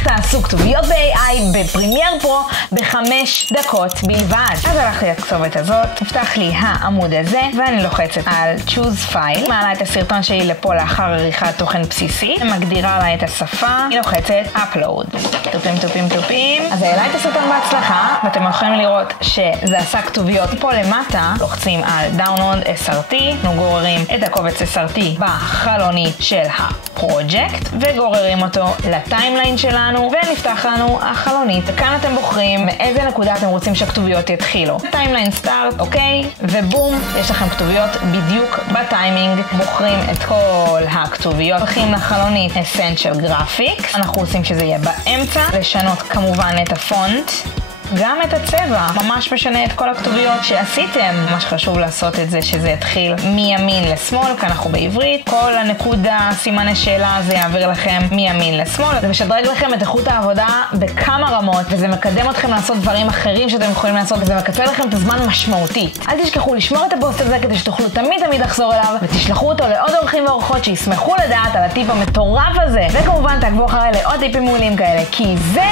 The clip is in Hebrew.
איך תעשו כתוביות ב-AI בפרימייר פרו ב5 דקות בלבד. אז הלכתי לכתובת הזאת, נפתח לי העמוד הזה, ואני לוחצת על Choose File, מעלה את הסרטון שלי לפה לאחר עריכת תוכן בסיסי, מגדירה לה את השפה, אני לוחצת Upload. טופים. אז העלה את הסרטון בהצלחה, ואתם יכולים לראות שזה עשה כתוביות. פה למטה לוחצים על Download SRT, אנחנו גוררים את הקובץ SRT בחלונית של הפרויקט, וגוררים אותו לטיימליין שלנו, ונפתח לנו החלונית. וכאן אתם בוחרים מאיזה נקודה אתם רוצים שהכתוביות יתחילו. טיימליין סטארט, אוקיי, ובום, יש לכם כתוביות בדיוק בטיימינג. בוחרים את כל הכתוביות, הולכים לחלונית Essential Graphics, אנחנו רוצים שזה יהיה באמצע, לשנות כמובן את הפונט, גם את הצבע, ממש משנה את כל הכתוביות שעשיתם. ממש חשוב לעשות את זה שזה יתחיל מימין לשמאל, כי אנחנו בעברית. כל הנקודה, סימני שאלה, זה יעביר לכם מימין לשמאל. זה משדרג לכם את איכות העבודה בכמה רמות, וזה מקדם אתכם לעשות דברים אחרים שאתם יכולים לעשות, וזה מקצר לכם את הזמן משמעותי. אל תשכחו לשמור את הפוסט הזה כדי שתוכלו תמיד לחזור אליו, ותשלחו אותו לעוד אורחים ואורחות שישמחו לדעת על הטיפ המטורף הזה. וכמובן תעקבו אחריי לעוד טיפים מעולים כאלה, כי זה